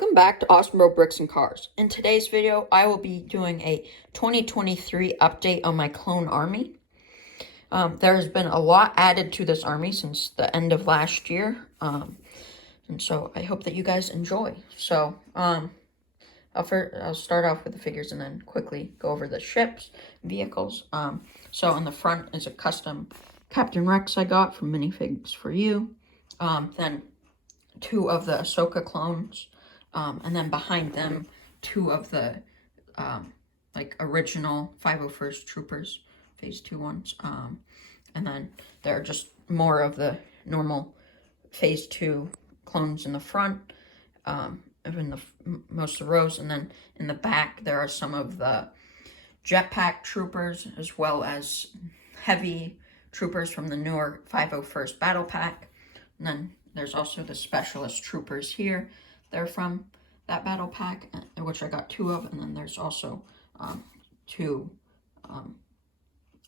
Welcome back to Awesome Bricks and Cars. In today's video, I will be doing a 2023 update on my clone army. There has been a lot added to this army since the end of last year, and so I hope that you guys enjoy. So, I'll start off with the figures and then quickly go over the ships, vehicles. So in the front is a custom Captain Rex I got from Minifigs for You. Then two of the Ahsoka clones. And then behind them, two of the, original 501st Troopers, Phase 2 ones. And then there are just more of the normal Phase 2 clones in the front, in most of the rows. And then in the back, there are some of the Jetpack Troopers, as well as heavy troopers from the newer 501st Battle Pack. And then there's also the Specialist Troopers here. They're from that battle pack, which I got two of, and then there's also two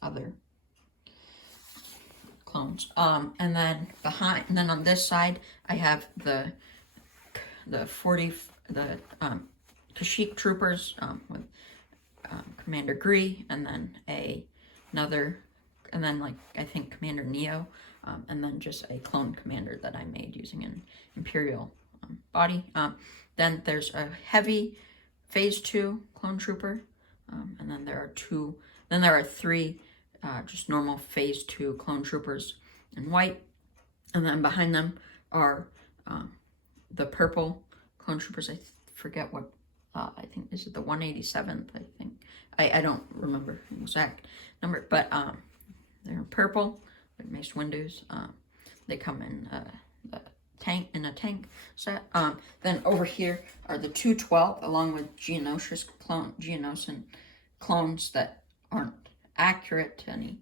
other clones. And then on this side, I have the Kashyyyk Troopers with Commander Gree, and then I think Commander Neo, and then just a clone commander that I made using an Imperial body. Then there's a heavy Phase 2 clone trooper, and then there are three just normal Phase 2 clone troopers in white, and then behind them are the purple clone troopers. I forget what, I think, is it the 187th, I think. I don't remember the exact number, but they're purple, they're Mace Windu's. They come in a tank set. Then over here are the 212, along with Geonosian clones that aren't accurate to any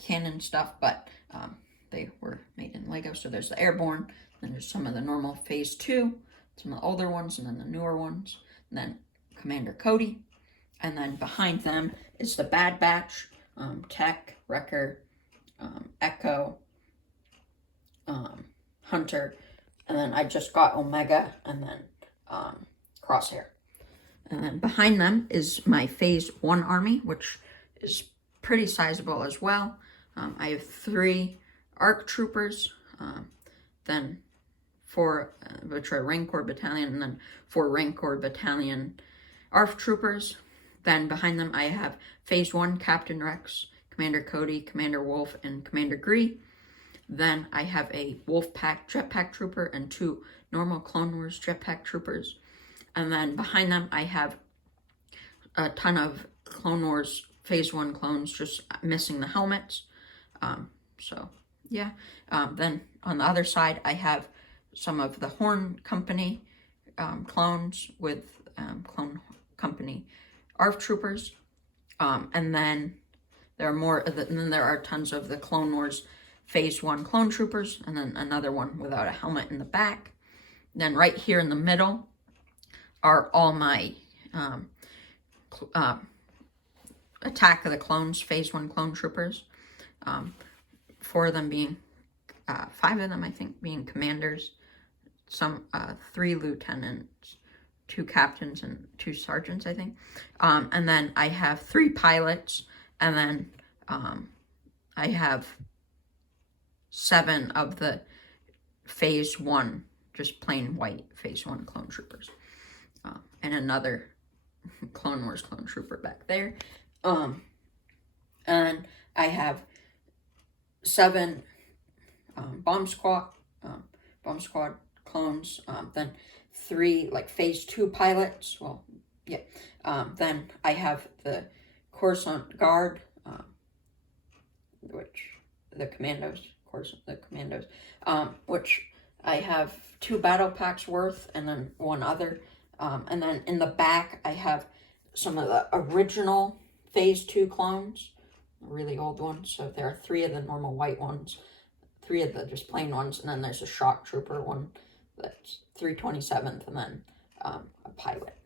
canon stuff, but they were made in Lego. So there's the Airborne, then there's some of the normal Phase 2, some of the older ones, and then the newer ones, and then Commander Cody. And then behind them is the Bad Batch, Tech, Wrecker, Echo, Hunter, and then I just got Omega, and then Crosshair. And then behind them is my Phase 1 army, which is pretty sizable as well. I have 3 ARC Troopers, then 4 which are Rancor Battalion, and then 4 Rancor Battalion ARF Troopers. Then behind them I have Phase 1 Captain Rex, Commander Cody, Commander Wolf, and Commander Gree. Then I have a Wolfpack Jetpack Trooper and 2 normal Clone Wars Jetpack Troopers. And then behind them I have a ton of Clone Wars Phase 1 clones, just missing the helmets. So, yeah. Then on the other side I have some of the Horn Company clones with Clone Company ARF Troopers. And then there are tons of the Clone Wars Phase 1 clone troopers, and then another one without a helmet in the back. Then right here in the middle are all my Attack of the Clones Phase 1 clone troopers. 4 of them being, 5 of them I think being commanders, 3 lieutenants, 2 captains, and 2 sergeants, I think. And then I have 3 pilots, and then I have 7 of the Phase 1, just plain white Phase 1 clone troopers. And another Clone Wars clone trooper back there. And I have 7 bomb squad clones, then 3 Phase 2 pilots. Well, yeah. Then I have the Coruscant Guard, which the commandos, which I have 2 battle packs worth, and then 1 other. And then in the back, I have some of the original Phase 2 clones, really old ones. So there are 3 of the normal white ones, 3 of the just plain ones, and then there's a shock trooper one that's 327th, and then a pilot.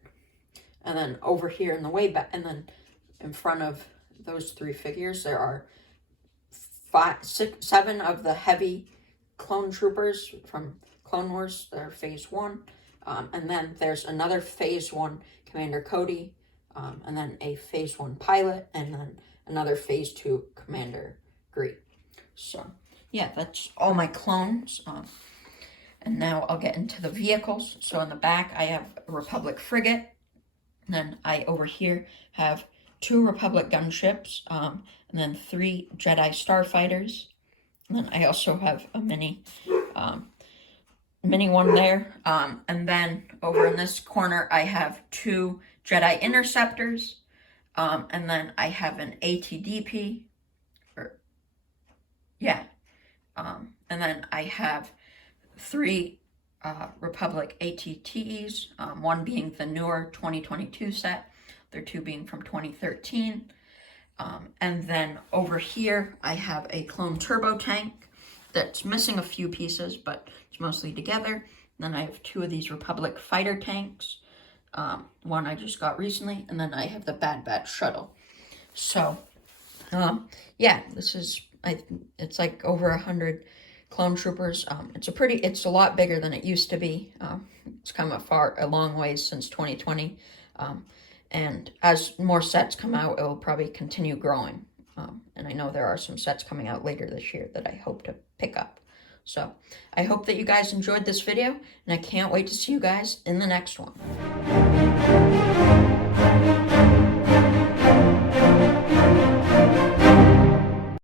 And then over here in the way back, and then in front of those 3 figures, there are 7 of the heavy clone troopers from Clone Wars. They're Phase 1. And then there's another Phase 1 Commander Cody, and then a Phase 1 Pilot, and then another Phase 2 Commander Gree. So, yeah, that's all my clones. And now I'll get into the vehicles. So in the back, I have a Republic frigate. And then I, over here, have 2 Republic gunships, and then 3 Jedi starfighters. And then I also have a mini one there. And then over in this corner, I have 2 Jedi interceptors. And then I have an ATDP. And then I have 3 Republic ATTEs, one being the newer 2022 set, the other 2 being from 2013. And then over here, I have a clone turbo tank that's missing a few pieces, but it's mostly together. And then I have 2 of these Republic fighter tanks, one I just got recently, and then I have the Bad Batch shuttle. So, yeah, this is, it's like over 100 clone troopers. It's a lot bigger than it used to be. It's come a long ways since 2020. And as more sets come out, it will probably continue growing. And I know there are some sets coming out later this year that I hope to pick up. So I hope that you guys enjoyed this video, and I can't wait to see you guys in the next one.